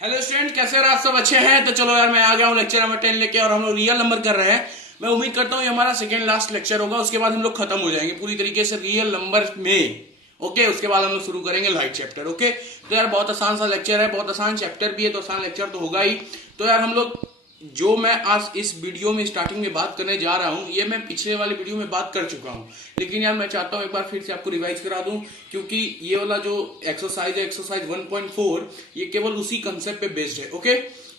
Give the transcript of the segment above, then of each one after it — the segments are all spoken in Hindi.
हेलो स्टूडेंट, कैसे हो आप सब? अच्छे हैं? तो चलो यार, मैं आ गया हूँ लेक्चर नंबर 10 लेके और हम लोग रियल नंबर कर रहे हैं। मैं उम्मीद करता हूँ ये हमारा सेकेंड लास्ट लेक्चर होगा, उसके बाद हम लोग खत्म हो जाएंगे पूरी तरीके से रियल नंबर में। ओके, उसके बाद हम लोग शुरू करेंगे लाइट चैप्टर। ओके, तो यार बहुत आसान सा लेक्चर है, बहुत आसान चैप्टर भी है, तो आसान लेक्चर तो होगा ही। तो यार हम लोग जो मैं आज इस वीडियो में स्टार्टिंग में बात करने जा रहा हूं, ये मैं पिछले वाले वीडियो में बात कर चुका हूं, लेकिन यार मैं चाहता हूं एक बार फिर से आपको रिवाइज करा दूं, क्योंकि ये वाला जो एक्सरसाइज है, एक्सरसाइज 1.4, ये केवल उसी कंसेप्ट पे बेस्ड है। ओके,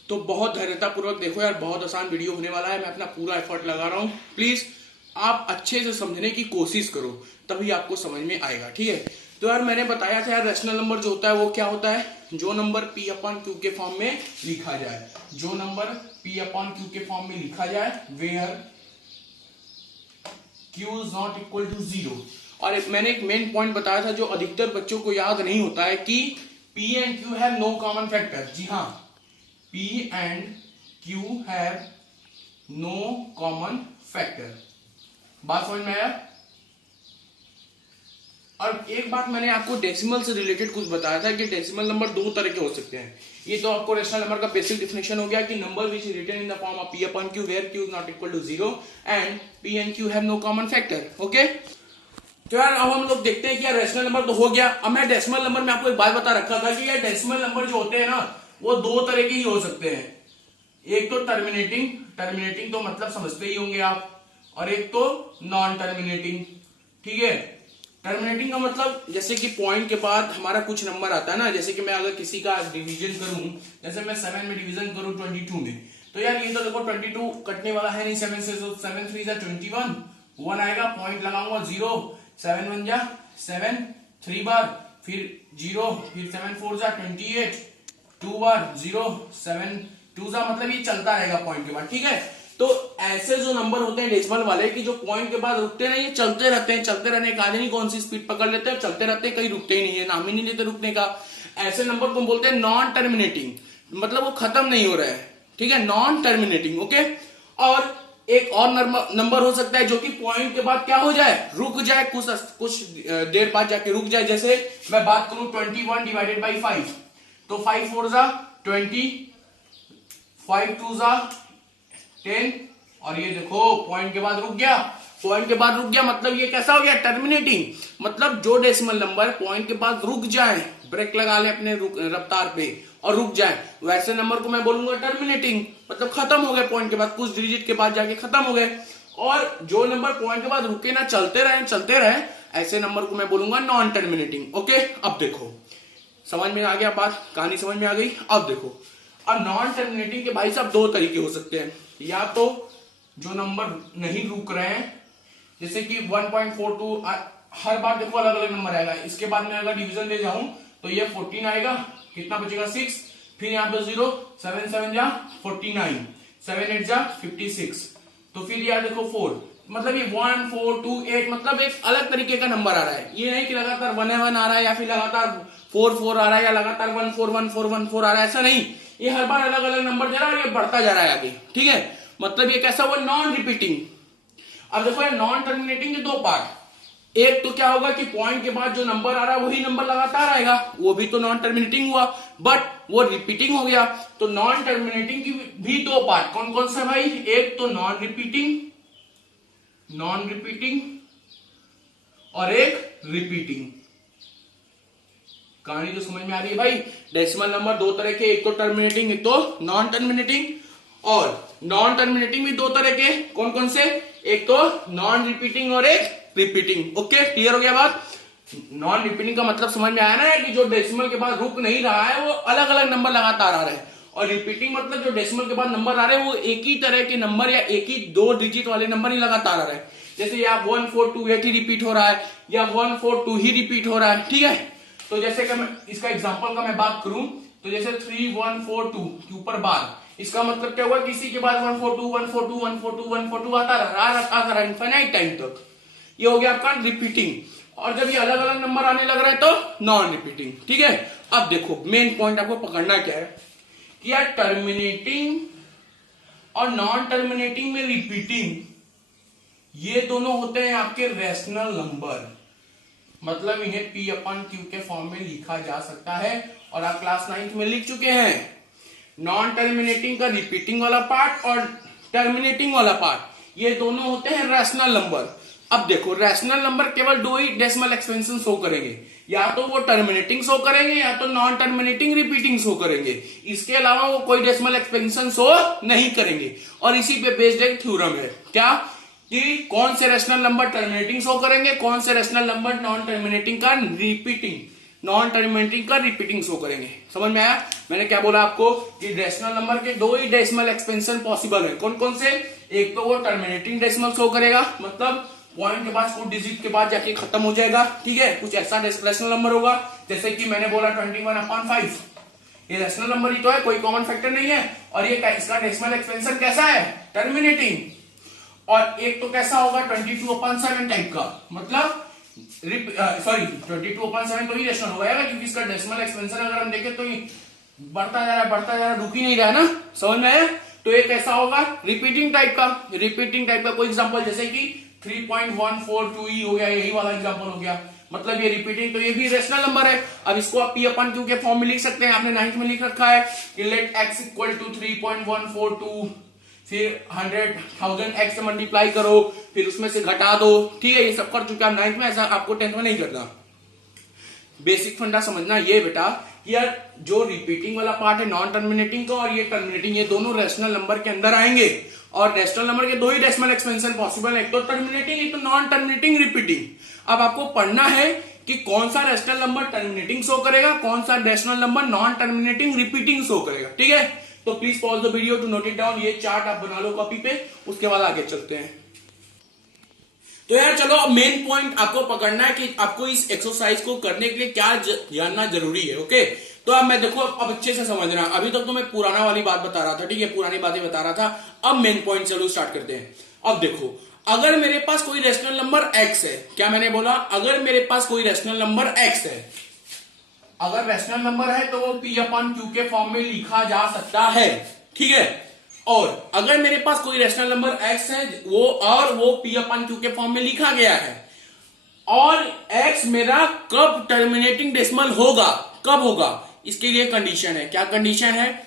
तो बहुत धैर्यता पूर्वक देखो यार, बहुत आसान वीडियो होने वाला है। मैं अपना पूरा एफर्ट लगा रहा हूँ, प्लीज आप अच्छे से समझने की कोशिश करो, तभी आपको समझ में आएगा। ठीक है, तो यार मैंने बताया था यार, रैशनल नंबर जो होता है वो क्या होता है? जो नंबर P अपॉन Q के फॉर्म में लिखा जाए, जो नंबर P अपॉन Q के फॉर्म में लिखा जाए, where Q is not equal to 0। और मैंने एक मेन पॉइंट बताया था जो अधिकतर बच्चों को याद नहीं होता है कि P and Q have no common factor. जी हाँ, P and Q have no common factor. बात समझ में आया? और एक बात मैंने आपको डेसिमल से रिलेटेड कुछ बताया था कि डेसिमल नंबर दो तरह के हो सकते हैं। ये तो आपको रेशनल नंबर का बेसिक डिफिनेशन हो गया कि number which is written in the form of P upon Q where Q is not equal to 0 and P and Q have no common factor. Okay, तो यार अब हम लोग देखते हैं कि यार रेशनल नंबर तो हो गया। अब मैं डेसिमल नंबर में आपको एक बात बता रखा था कि यार डेसिमल नंबर जो होते हैं ना, वो दो तरह के ही हो सकते हैं। एक तो टर्मिनेटिंग, टर्मिनेटिंग तो मतलब समझते ही होंगे आप, और एक तो नॉन टर्मिनेटिंग। ठीक है, टर्मिनेटिंग का मतलब जैसे कि पॉइंट के बाद हमारा कुछ नंबर आता है ना, जैसे कि मैं अगर किसी का डिवीजन करूं, जैसे मैं 7 में डिवीजन करूं 22 में, तो यार ये तो देखो 22 कटने वाला है नहीं 7 से, तो 7 3 जा 21, 1 आएगा, पॉइंट लगाऊंगा 0, 7 1 जा 7, 3 बार, फिर 0, फिर 7 4 जा 28, 2 बार 0, 7 2 जा, मतलब ये चलता रहेगा पॉइंट के बाद। ठीक है, तो ऐसे जो नंबर होते हैं डेसिमल वाले कि जो पॉइंट के बाद रुकते नहीं, ये चलते रहते हैं, चलते रहने का नहीं कौन सी स्पीड पकड़ लेते हैं, चलते रहते हैं, कहीं रुकते ही नहीं है, नाम ही नहीं लेते रुकने का। ऐसे नंबर को बोलते हैं नॉन टर्मिनेटिंग, मतलब वो खत्म नहीं हो रहा है। ठीक है, नॉन टर्मिनेटिंग। ओके, और एक और नंबर हो सकता है जो कि पॉइंट के बाद क्या हो जाए, रुक जाए, कुछ देर बाद जाके रुक जाए। जैसे मैं बात करूं 21 डिवाइडेड बाई 5, तो 5 4 जा 20, 5 2 जा 10, और ये देखो पॉइंट के बाद रुक गया, पॉइंट के बाद रुक गया, मतलब ये कैसा हो गया, टर्मिनेटिंग। मतलब जो डेसिमल नंबर पॉइंट के बाद रुक जाए, ब्रेक लगा ले अपने रफ्तार पे और रुक जाए, वैसे नंबर को मैं बोलूंगा टर्मिनेटिंग, मतलब खत्म हो गए पॉइंट के बाद, कुछ डिजिट के बाद जाके खत्म हो गए। और जो नंबर पॉइंट के बाद रुके ना, चलते रहे, ऐसे नंबर को मैं बोलूंगा नॉन टर्मिनेटिंग। ओके, अब देखो समझ में आ गया बात, कहानी समझ में आ गई। अब देखो, अब नॉन टर्मिनेटिंग के भाई साहब दो तरीके हो सकते हैं, या तो जो नंबर नहीं रुक रहे हैं, जैसे कि 1.42, हर बार देखो अलग अलग नंबर आएगा। इसके बाद में अगर डिवीजन ले जाऊं तो ये 14 आएगा, कितना बचेगा 6, फिर यहाँ पे 0, 7 7 जा 49, 7 8 जा 56, तो फिर यार देखो 4, मतलब ये 1 4 2 8, मतलब एक अलग तरीके का नंबर आ रहा है। ये नहीं कि लगातार 1 1 आ रहा है, या फिर लगातार 4 4 आ रहा है, या लगातार 1 4 1 4 1 4 आ रहा है, ऐसा नहीं। ये हर बार अलग अलग नंबर दे रहा है और ये बढ़ता जा रहा है आगे। ठीक है, मतलब ये कैसा हुआ, नॉन रिपीटिंग। अब देखो ये नॉन टर्मिनेटिंग के दो पार्ट, एक तो क्या होगा कि पॉइंट के बाद जो नंबर आ रहा है वही नंबर लगातार आएगा, वो भी तो नॉन टर्मिनेटिंग हुआ, बट वो रिपीटिंग हो गया। तो नॉन टर्मिनेटिंग की भी दो पार्ट, कौन कौन सा भाई? एक तो नॉन रिपीटिंग, और एक रिपीटिंग। कहानी तो समझ में आ रही है भाई? डेसिमल नंबर दो तरह के, एक तो टर्मिनेटिंग, एक तो नॉन टर्मिनेटिंग। और नॉन टर्मिनेटिंग भी दो तरह के, कौन कौन से? एक तो नॉन रिपीटिंग और एक रिपीटिंग। ओके, क्लियर हो गया बात? नॉन रिपीटिंग का मतलब समझ में आया ना, कि जो डेसिमल के बाद रुक नहीं रहा है, वो अलग अलग नंबर लगातार आ रहे हैं। और रिपीटिंग मतलब जो डेसिमल के बाद नंबर आ रहे हैं वो एक ही तरह के नंबर या एक ही दो डिजिट वाले नंबर ही लगातार आ रहे हैं। जैसे या 142 ही रिपीट हो रहा है, या 142 ही रिपीट हो रहा है। ठीक है, तो जैसे कि मैं इसका एग्जांपल का मैं बात करूं, तो जैसे 3142 के ऊपर बार, इसका मतलब क्या हुआ, किसी के बाद 142 142 142 142 आता रहा इनफाइनाइट टाइम तक। ये हो गया आपका रिपीटिंग। और जब ये अलग अलग नंबर आने लग रहा है तो नॉन रिपीटिंग। ठीक है, अब देखो मेन पॉइंट आपको पकड़ना क्या है कि यार टर्मिनेटिंग और नॉन टर्मिनेटिंग में रिपीटिंग, ये दोनों होते हैं आपके रैशनल नंबर, मतलब इन्हें P अपन Q के फॉर्म में लिखा जा सकता है, और आप क्लास 9th में लिख चुके हैं। नॉन टर्मिनेटिंग का रिपीटिंग वाला पार्ट और टर्मिनेटिंग वाला पार्ट, ये दोनों होते हैं रैशनल नंबर। अब देखो रैशनल नंबर केवल दो ही डेसिमल एक्सपेंशन शो करेंगे, या तो वो टर्मिनेटिंग शो करेंगे या तो नॉन टर्मिनेटिंग रिपीटिंग शो करेंगे, इसके अलावा वो कोई डेसिमल एक्सपेंशन शो नहीं करेंगे। और इसी पे बेस्ड एक थ्योरम है, क्या कि कौन से रैशनल नंबर टर्मिनेटिंग शो करेंगे, कौन से रैशनल नंबर नॉन टर्मिनेटिंग का रिपीटिंग शो करेंगे। समझ में आया मैंने क्या बोला आपको कि रैशनल नंबर के दो ही डेसिमल एक्सपेंशन पॉसिबल है, कौन कौन से, एक तो वो टर्मिनेटिंग डेसिमल शो करेगा, मतलब पॉइंट के बाद 4 डिजिट के बाद जाके खत्म हो जाएगा, ठीक है, कुछ ऐसा रैशनल नंबर होगा, जैसे कि मैंने बोला 21/5, ये रैशनल नंबर ही तो है, कोई कॉमन फैक्टर नहीं है। और ये इसका डेसिमल एक्सपेंशन कैसा है, टर्मिनेटिंग। और एक तो कैसा होगा 22/7 टाइप का, मतलब सॉरी 22/7 तो ही रैशनल हो जाएगा, क्योंकि इसका डेसिमल एक्सपेंशन अगर हम देखें तो बढ़ता जा रहा है, रुक ही नहीं रहा है ना, समझ में आया। तो ये कैसा होगा, रिपीटिंग टाइप का कोई एग्जांपल जैसे कि 3.142 हो गया, यही वाला एग्जांपल हो गया, मतलब ये रिपीटिंग, तो ये भी रेशनल नंबर है। अब इसको आप P/Q के फॉर्म में लिख सकते हैं, आपने 9th में लिख रखा है कि लेट x इक्वल टू 3.142, फिर 100,000 x से मल्टीप्लाई करो, फिर उसमें से घटा दो, ठीक है, ये सब कर चुके आप 9th में, ऐसा आपको 10th में नहीं करना। बेसिक फंडा समझना ये बेटा कि यार जो रिपीटिंग वाला पार्ट है नॉन टर्मिनेटिंग का और ये टर्मिनेटिंग, ये दोनों रैशनल नंबर के अंदर आएंगे। और रैशनल नंबर के दो ही डेसिमल एक्सपेंशन पॉसिबल है, एक तो टर्मिनेटिंग एक तो नॉन टर्मिनेटिंग रिपीटिंग। अब आपको पढ़ना है कि कौन सा रैशनल नंबर टर्मिनेटिंग शो करेगा, कौन सा rational number non terminating repeating show करेगा, ठीक है। तो please pause the video to note it down, ये चार्ट आप बना लो कॉपी पे, उसके बाद आगे चलते हैं। तो यार चलो अब मेन पॉइंट आपको पकड़ना है कि आपको इस एक्सरसाइज को करने के लिए क्या जानना जरूरी है, ओके। तो अब मैं देखो अब अच्छे से समझना, अभी तक तो मैं पुराना वाली बात बता रहा था, ठीक है, पुरानी बातें बता रहा था। अब मेन पॉइंट चलो स्टार्ट करते हैं। अब देखो अगर मेरे पास कोई रैशनल नंबर x है, क्या मैंने बोला, अगर मेरे पास कोई रैशनल नंबर x है, अगर रैशनल नंबर है तो वो P/Q के फॉर्म में लिखा जा सकता है, ठीक है। और अगर मेरे पास कोई रैशनल नंबर x है वो P/Q के फॉर्म में लिखा गया है, और x मेरा कब टर्मिनेटिंग डेसिमल होगा, कब होगा, इसके लिए कंडीशन है, क्या कंडीशन है,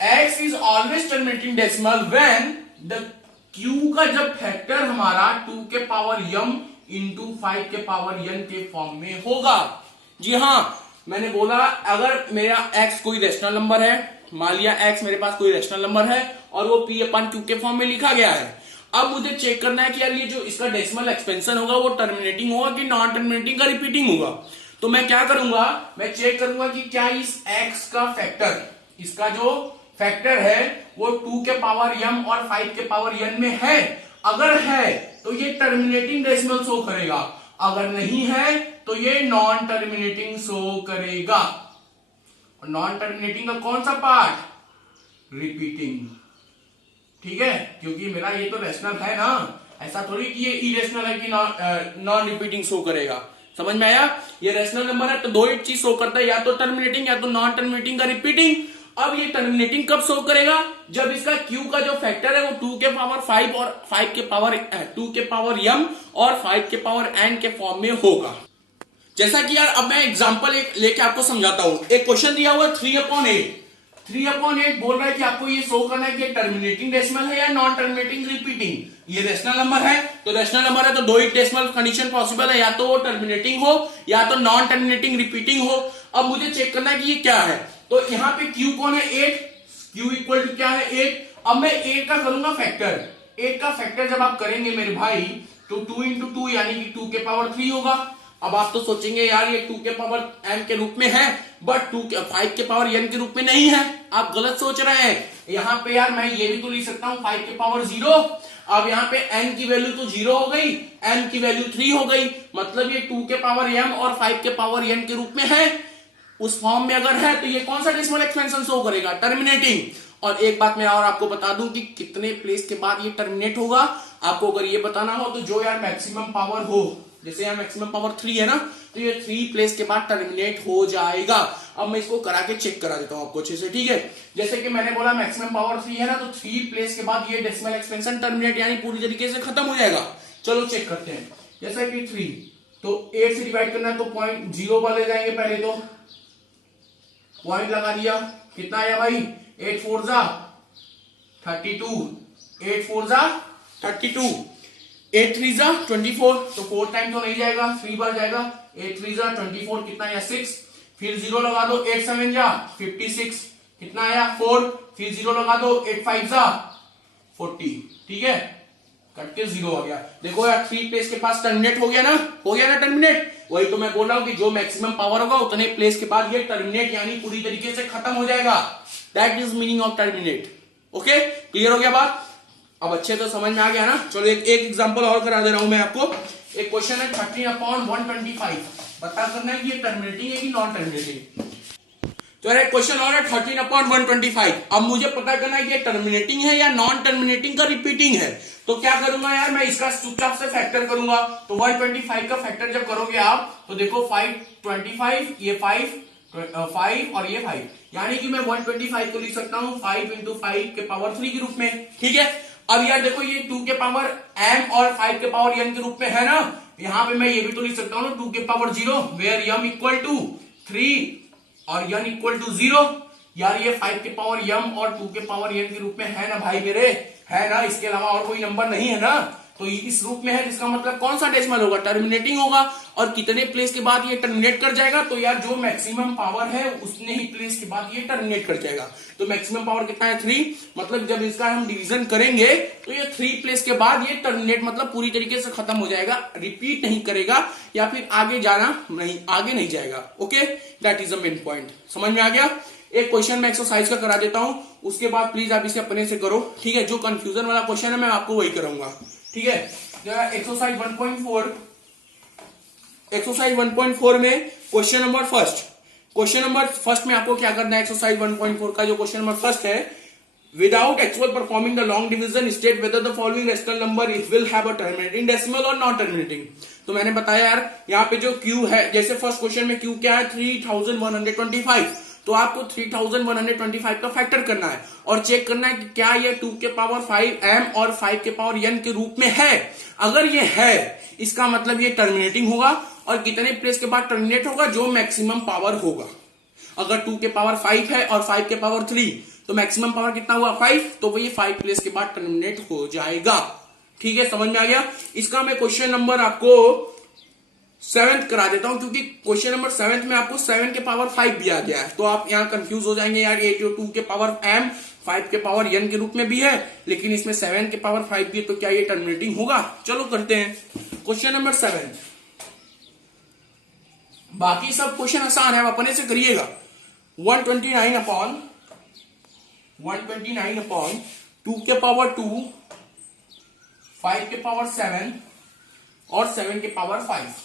x is always terminating decimal when the q का जब फैक्टर हमारा 2 के पावर m इंटू 5 के पावर n के फॉर्म में होगा। जी हाँ, मैंने बोला अगर मेरा x कोई रैशनल नंबर है, मान लिया x मेरे पास कोई रैशनल नंबर है और वो P/Q के फॉर्म में लिखा गया है, अब मुझे चेक करना है कि यार ये जो इसका डेसिमल एक्सपेंशन होगा वो टर्मिनेटिंग होगा कि नॉन टर्मिनेटिंग का रिपीटिंग होगा। तो मैं क्या करूंगा, मैं चेक करूंगा कि क्या इस x का फैक्टर, इसका जो फैक्टर है वो 2 के पावर m और 5 के पावर n में है, अगर है तो ये टर्मिनेटिंग डेसिमल शो करेगा, अगर नहीं है तो ये नॉन टर्मिनेटिंग शो करेगा। और नॉन टर्मिनेटिंग का कौन सा पार्ट, रिपीटिंग, ठीक है, क्योंकि मेरा ये तो रैशनल है ना, ऐसा थोड़ी कि ये इरेशनल है कि नॉन रिपीटिंग शो करेगा। समझ में आया, ये रैशनल नंबर है तो दो ही चीज शो करता है, या तो टर्मिनेटिंग या तो नॉन टर्मिनेटिंग का रिपीटिंग। अब ये टर्मिनेटिंग कब शो करेगा, जब इसका q का जो फैक्टर है वो 2 के पावर 5 और 5 के पावर 2 के पावर m और 5 के पावर n के फॉर्म में होगा। जैसा कि यार अब मैं एग्जांपल एक लेके आपको समझाता हूं। एक क्वेश्चन दिया हुआ 3/8 बोल रहा है कि आपको ये शो करना है कि टर्मिनेटिंग डेसिमल है या नॉन टर्मिनेटिंग रिपीटिंग। ये रैशनल नंबर है, तो रैशनल नंबर है तो दो ही डेसिमल कंडीशन पॉसिबल है, या तो वो टर्मिनेटिंग हो या तो नॉन टर्मिनेटिंग रिपीटिंग हो। अब मुझे चेक करना है कि ये क्या है, तो यहाँ पे q कौन है, 8, q इक्वल टू क्या है 8। अब मैं 8 का करूंगा फैक्टर, 8 का फैक्टर जब आप करेंगे मेरे भाई तो 2 इंटू 2 यानी कि 2 के पावर 3 होगा। अब आप तो सोचेंगे यार ये 2 के पावर m के रूप में है, बट 5 के पावर n के रूप में नहीं है, आप गलत सोच रहे हैं। यहाँ पे यार मैं ये भी तो लिख सकता हूँ 5 के पावर 0। अब यहाँ पे n की वैल्यू तो 0 हो गई, m की वैल्यू 3 हो गई, मतलब ये 2 के पावर m और 5 के पावर n के रूप में है। उस फॉर्म में अगर है तो ये कौन सा डेसिमल एक्सपेंशन शो करेगा, टर्मिनेटिंग। और एक बात मैं और आपको बता दूं कि कितने प्लेस के बाद ये टर्मिनेट होगा। आपको अगर ये बताना हो तो जो यार मैक्सिमम पावर हो, जैसे यहाँ मैक्सिमम पावर 3 है ना, तो ये 3 प्लेस के बाद टर्मिनेट हो जाएगा। अब मैं इसको करा के चेक करा देता हूं आपको अच्छे से, ठीक है। जैसे कि मैंने बोला मैक्सिमम पावर 3 है ना, तो 3 प्लेस के बाद ये डेसिमल एक्सपेंशन टर्मिनेट यानी पूरी तरीके से खत्म हो जाएगा। चलो चेक करते हैं। जैसा कि 3 तो 8 से डिवाइड करना है तो 0.0 वाले जाएंगे, पहले तो पॉइंट लगा दिया, कितना आया भाई, 8 4 जा 32, 8 4 जा 32, 8 3 जा 24, तो 4 टाइम तो नहीं जाएगा, 3 बार जाएगा, 8 3 जा 24, कितना आया 6, फिर 0 लगा दो, 8 7 जा 56, कितना आया 4, फिर 0 लगा दो, 8 5 जा 40, ठीक है, कट के 0 आ गया। देखो यार 3 प्लेस के पास टर्मिनेट हो गया ना, टर्मिनेट। वही तो मैं बोल रहा हूं कि जो मैक्सिमम पावर होगा उतने प्लेस के बाद ये टर्मिनेट यानी पूरी तरीके से खत्म हो जाएगा। That is meaning of terminate. Okay, clear हो गया बात? अब अच्छे तो समझ में आ गया ना। चलो एक एग्जांपल और करा दे रहा हूं मैं आपको। एक क्वेश्चन है 13/125, पता करना है कि ये टर्मिनेटिंग है कि नॉन टर्मिनेटिंग। तो यार एक क्वेश्चन और है 13/125। अब मुझे पता करना है कि ये टर्मिनेटिंग है या नॉन टर्मिनेटिंग का रिपीटिंग है। तो क्या करूंगा यार, मैं इसका चुपचाप से फैक्टर करूंगा। तो 125 का फैक्टर जब करोगे आप तो देखो 5 25, ये 5 और ये 5, यानी कि मैं 125 को लिख सकता हूं 5 इंटू 5 के पावर 3 के रूप में। ठीक है, अब यार देखो ये 2 के पावर m और 5 के पावर n के रूप में है ना, यहां पे मैं ये भी तो लिख सकता हूं 2 के power 0 where m equal to 3 और n इक्वल टू 0। यार ये 5 के पावर m और 2 के पावर n के रूप में है ना भाई मेरे, है ना, इसके अलावा और कोई नंबर नहीं है ना। तो इस रूप में है, जिसका मतलब कौन सा डेसिमल होगा, टर्मिनेटिंग होगा। और कितने प्लेस के बाद ये टर्मिनेट कर जाएगा, तो यार जो मैक्सिमम पावर है उतने ही प्लेस के बाद ये टर्मिनेट कर जाएगा। तो मैक्सिमम पावर कितना है 3, मतलब जब इसका हम डिवीजन करेंगे तो ये 3 प्लेस के बाद ये टर्मिनेट मतलब पूरी तरीके से खत्म हो जाएगा, रिपीट नहीं करेगा या फिर आगे जाना नहीं, आगे नहीं जाएगा। Okay, that is the main point. समझ में आ गया? एक क्वेश्चन मैं एक्सरसाइज का करा देता हूं, उसके बाद प्लीज आप इसे अपने से करो। ठीक है, जो कंफ्यूजन वाला क्वेश्चन है मैं आपको वही कराऊंगा। ठीक है, एक्सरसाइज 1.4, एक्सरसाइज 1.4 में क्वेश्चन नंबर फर्स्ट में आपको क्या करना है, एक्सरसाइज 1.4 का जो क्वेश्चन नंबर फर्स्ट है, without actual performing the long division state whether the following rational number it will have a terminating decimal और नॉन टर्मिनेटिंग। तो मैंने बताया यार यहाँ पे जो Q है, जैसे फर्स्ट क्वेश्चन में Q क्या है 3125, तो आपको 3125 का फैक्टर करना है और चेक करना है कि क्या ये 2 के पावर 5 m और 5 के पावर n के रूप में है। अगर ये है, इसका मतलब ये टर्मिनेटिंग होगा और कितने प्लेस के बाद टर्मिनेट होगा, जो मैक्सिमम पावर होगा। अगर 2 के पावर 5 है और 5 के पावर 3, तो मैक्सिमम पावर कितना हुआ 5, तो वो ये 5 प्लेस के बाद टर्मिनेट हो जाएगा। ठीक है, समझ में आ गया? इसका मैं क्वेश्चन नंबर आपको 7th करा देता हूं, क्योंकि क्वेश्चन नंबर 7th में आपको 7 के पावर 5 भी आ गया है। तो आप यहां कंफ्यूज हो जाएंगे यार, ये जो 2 के पावर m 5 के पावर n के रूप में भी है, लेकिन इसमें 7 के पावर 5 भी है, तो क्या ये टर्मिनेटिंग होगा? चलो करते हैं क्वेश्चन नंबर 7। बाकी सब क्वेश्चन आसान है, आप अपने से करिएगा। 129 अपॉन 2 के पावर 2, 5 के पावर 7 और 7 के पावर 5।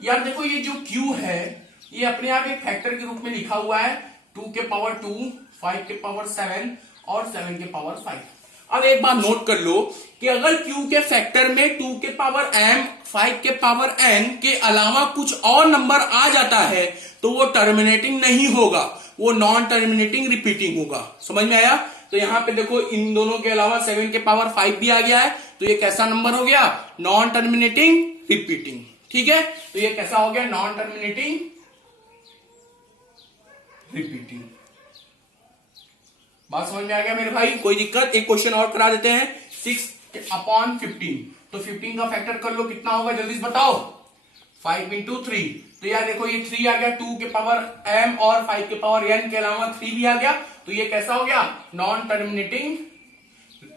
यार देखो ये जो Q है ये अपने आप एक फैक्टर के रूप में लिखा हुआ है, 2 के पावर 2, 5 के पावर 7 और 7 के पावर 5। अब एक बात नोट कर लो कि अगर Q के फैक्टर में 2 के पावर m, 5 के पावर n के अलावा कुछ और नंबर आ जाता है तो वो टर्मिनेटिंग नहीं होगा, वो नॉन टर्मिनेटिंग रिपीटिंग होगा। समझ में आया? तो यहां पे देखो इन दोनों के अलावा 7 के पावर 5 भी आ गया है, तो ये कैसा नंबर हो गया? Non terminating repeating. ठीक है, तो ये कैसा हो गया? Non terminating repeating. बात समझ में आ गया मेरे भाई? कोई दिक्कत? एक क्वेश्चन और करा देते हैं 6/15। तो 15 का फैक्टर कर लो, कितना होगा जल्दी से बताओ? 5 इंटू 3। तो यार देखो ये 3 आ गया, 2 के पावर m और 5 के पावर n के अलावा 3 भी आ गया, तो ये कैसा हो गया? Non terminating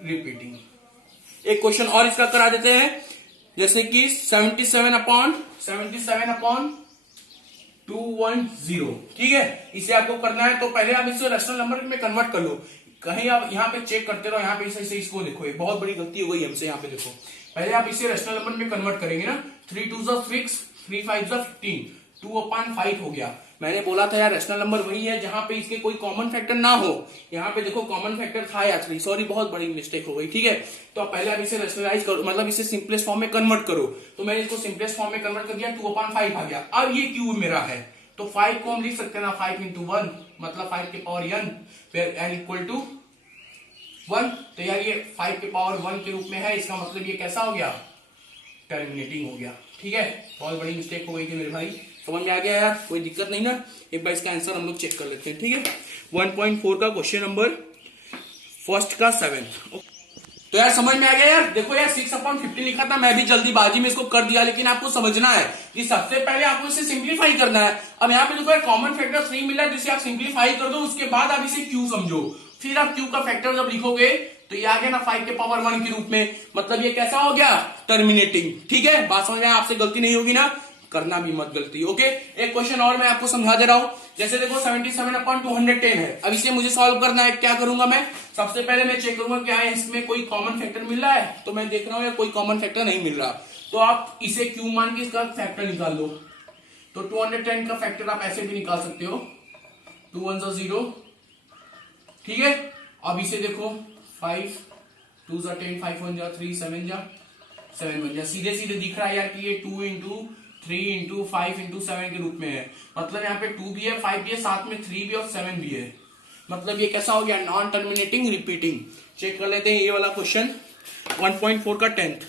repeating. एक क्वेश्चन और इसका करा देते हैं, जैसे कि 77/210। ठीक है, इसे आपको करना है, तो पहले आप इसे रेशनल नंबर में कन्वर्ट कर लो। कहीं आप यहाँ पे चेक करते रहो, यहाँ पे इसे इसको देखो, ये बहुत बड़ी गलती हो गई हमसे। यहाँ पे देखो, पहले आप इसे रेशनल नंबर में कन्वर्ट करेंगे ना, 3 2 6, 3 5 15, 2/5 हो गया। मैंने बोला था यार रेशनल नंबर वही है जहां पे इसके कोई कॉमन फैक्टर ना हो। यहाँ पे देखो कॉमन फैक्टर था यार 3, सॉरी बहुत बड़ी मिस्टेक हो गई। ठीक है, तो पहले आप इसे रेशनलाइज करो, मतलब इसे सिंपलेस्ट फॉर्म में कन्वर्ट करो। तो मैंने इसको सिंपलेस्ट फॉर्म में कन्वर्ट कर दिया, 2/5 आ गया। अब ये क्यू मेरा है, तो 5 को हम लिख सकते हैं ना, 5 इंटू 1 मतलब 5 के पावर n, फिर n इक्वल टू 1। तो यार ये 5 के पावर 1 के रूप में है, इसका मतलब ये कैसा हो गया? टर्मिनेटिंग हो गया। ठीक है, बहुत बड़ी मिस्टेक हो गई थी मेरे भाई, समझ में आ गया यार, कोई दिक्कत नहीं ना। एक बार इसका आंसर हम लोग चेक कर लेते हैं, ठीक है। 1.4 का क्वेश्चन नंबर फर्स्ट का 7। तो यार समझ में आ गया यार। देखो यार 6/50 लिखा था, मैं भी जल्दीबाजी में इसको कर दिया, लेकिन आपको समझना है कि सबसे पहले आपको इसे सिंप्लीफाई करना है। अब यहाँ पे देखो कॉमन फैक्टर 3 मिला है, जिसे आप सिंप्लीफाई कर दो, उसके बाद आप इसे क्यू समझो। फिर आप क्यू का फैक्टर जब लिखोगे तो ये आ गया ना 5 के पावर 1 के रूप में, मतलब ये कैसा हो गया, टर्मिनेटिंग। ठीक है, बात समझ में आया, आपसे गलती नहीं होगी ना, करना भी मत गलती। ओके, एक क्वेश्चन और मैं आपको समझा दे रहा हूं। जैसे देखो 77/210 है। अब इसे मुझे सॉल्व करना है। क्या करूंगा मैं, सबसे पहले मैं चेक करूंगा क्या है इसमें कोई कॉमन फैक्टर मिल रहा है। तो मैं देख रहा हूं कोई कॉमन फैक्टर नहीं मिल रहा, तो आप इसे क्यू मान के इसका फैक्टर निकाल दो। तो 210 का फैक्टर आप ऐसे भी निकाल सकते हो, 2 1 0। ठीक है, अब इसे देखो 5 2 10, 5 1 3 7 7 बन जा। सीधे सीधे दिख रहा है यार कि ये 2 × 3 × 5 × 7 के रूप में है। मतलब यहाँ पे 2 भी है, 5 भी है, साथ में 3 भी और 7 भी है। मतलब ये कैसा हो गया, नॉन टर्मिनेटिंग रिपीटिंग। चेक कर लेते हैं ये वाला क्वेश्चन 1.4 का 10th।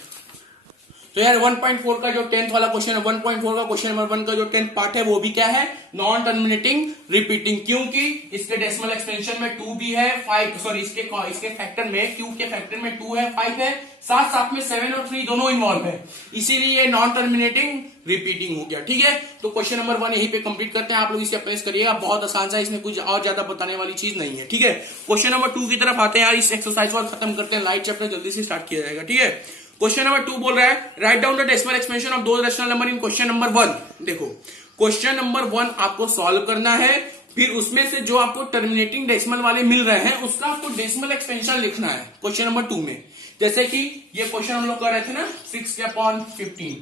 तो यार 1.4 का जो 10th वाला क्वेश्चन है, 1.4 का क्वेश्चन नंबर 1 का जो 10th पार्ट है वो भी क्या है, नॉन टर्मिनेटिंग रिपीटिंग। क्योंकि इसके डेसिमल एक्सपेंशन में 2 भी है, 5 सॉरी इसके फैक्टर में, क्यू के फैक्टर में 2 है, 5 है, साथ साथ में 7 और 3 दोनों इन्वॉल्व है, इसीलिए ये नॉन टर्मिनेटिंग रिपीटिंग हो गया। ठीक है, तो क्वेश्चन नंबर 1 यहीं पे कंप्लीट करते हैं। आप लोग इसे अप्लाई करिएगा, बहुत आसान सा, इसमें कुछ और ज्यादा बताने वाली चीज नहीं है। ठीक है, क्वेश्चन नंबर 2 की तरफ आते हैं यार। इस एक्सरसाइज को खत्म करते हैं, लाइट चैप्टर जल्दी से स्टार्ट किया जाएगा। ठीक है, क्वेश्चन नंबर 2 बोल रहा है write down the decimal expansion of दो rational number in question number 1। देखो क्वेश्चन नंबर 1 आपको सॉल्व करना है, फिर उसमें से जो आपको टर्मिनेटिंग डेसिमल वाले मिल रहे हैं उसका आपको डेसिमल एक्सपेंशन लिखना है क्वेश्चन नंबर 2 में। जैसे कि ये क्वेश्चन हम लोग कर रहे थे ना 6/15,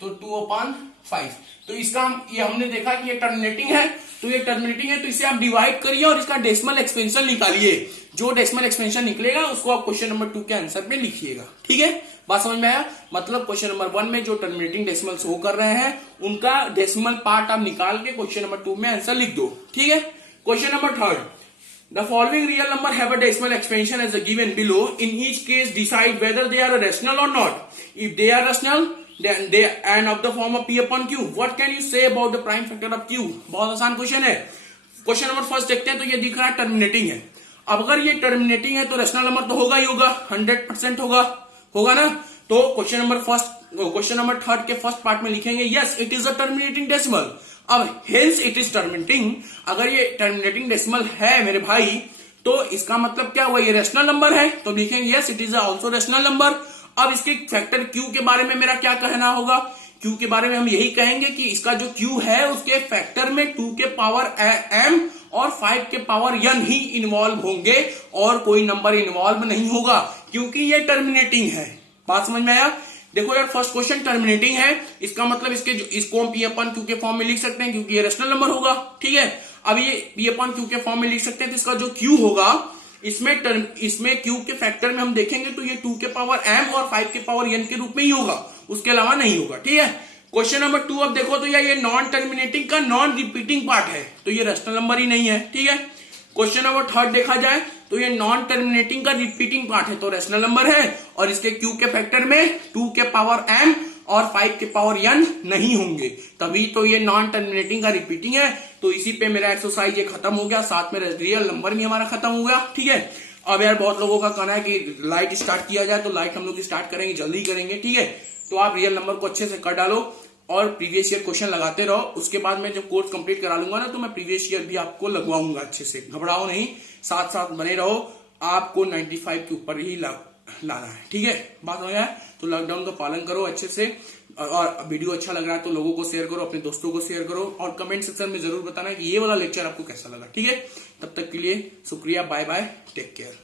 तो 2/5। तो इसका ये हमने देखा कि ये टर्मिनेटिंग है, तो ये टर्मिनेटिंग है, तो इसे आप डिवाइड करिए और इसका डेसिमल एक्सपेंशन निकालिए। जो डेसिमल एक्सपेंशन निकलेगा उसको आप क्वेश्चन नंबर 2 के आंसर में लिखिएगा। ठीक है, बात समझ में आया। मतलब क्वेश्चन नंबर 1 में जो टर्मिनेटिंग डेसिमल शो कर रहे हैं उनका डेसिमल पार्ट आप निकाल के क्वेश्चन नंबर 2 में आंसर लिख दो। ठीक है, question number 3, the following real number have a decimal expansion as given below. In each case decide whether they are rational or not. If they are rational then they and of the form of P/Q. What can you say about the prime factor of Q? बहुत आसान क्वेश्चन है। क्वेश्चन नंबर फर्स्ट देखते हैं। तो ये दिख रहा है टर्मिनेटिंग है। अब अगर ये टर्मिनेटिंग है तो रेशनल नंबर तो होगा ही होगा, 100% होगा ना। तो क्वेश्चन नंबर 3 के फर्स्ट पार्ट में लिखेंगे yes it is a terminating decimal. अब हेंस इट इज टर्मिनेटिंग, अगर ये टर्मिनेटिंग डेसिमल है मेरे भाई तो इसका मतलब क्या हुआ, ये रेशनल नंबर है, तो लिखेंगे yes it is also rational number. अब इसके फैक्टर क्यू के बारे में मेरा क्या कहना होगा, क्यू के बारे में हम यही कहेंगे कि इसका जो क्यू है उसके फैक्टर में 2 के पावर m और 5 के पावर n ही इन्वॉल्व होंगे और कोई नंबर इन्वॉल्व नहीं होगा, क्योंकि ये टर्मिनेटिंग है। बात समझ में आया। देखो यार फर्स्ट क्वेश्चन टर्मिनेटिंग है, इसका मतलब इसको हम P/Q के फॉर्म में लिख सकते हैं क्योंकि ये रेशनल नंबर होगा। ठीक है, अब ये P/Q के फॉर्म में लिख सकते हैं, तो इसका जो Q होगा इसमें Q के फैक्टर में हम देखेंगे तो ये 2 के पावर m और 5 के पावर n के रूप में ही होगा, उसके अलावा नहीं होगा। ठीक है, क्वेश्चन नंबर 2 अब देखो तो यार ये नॉन टर्मिनेटिंग का नॉन रिपीटिंग पार्ट है, तो ये रेशनल नंबर ही नहीं है। ठीक है, क्वेश्चन नंबर 3 देखा जाए तो ये नॉन टर्मिनेटिंग का रिपीटिंग पार्ट है, तो रेशनल नंबर है और इसके क्यू के फैक्टर में 2 के पावर m और 5 के पावर n नहीं होंगे, तभी तो ये नॉन टर्मिनेटिंग का रिपीटिंग है। तो इसी पे मेरा एक्सरसाइज ये खत्म हो गया, साथ में रियल नंबर भी हमारा खत्म हो गया। ठीक है, अब यार बहुत लोगों का कहना है कि लाइट स्टार्ट किया जाए, तो लाइट हम लोग स्टार्ट करेंगे, जल्दी करेंगे। ठीक है, तो आप रियल नंबर को अच्छे से कर डालो और प्रीवियस ईयर क्वेश्चन लगाते रहो। उसके बाद में जब कोर्स कंप्लीट करा लूंगा ना तो मैं प्रीवियस ईयर भी आपको लगवाऊंगा अच्छे से, घबराओ नहीं, साथ साथ बने रहो, आपको 95 के ऊपर ही लाना है। ठीक है, बात हो गया। तो लॉकडाउन का पालन करो अच्छे से, और वीडियो अच्छा लग रहा है तो लोगों को शेयर करो, अपने दोस्तों को शेयर करो, और कमेंट सेक्शन में जरूर बताना कि ये वाला लेक्चर आपको कैसा लगा। ठीक है, तब तक के लिए शुक्रिया, बाय बाय, टेक केयर।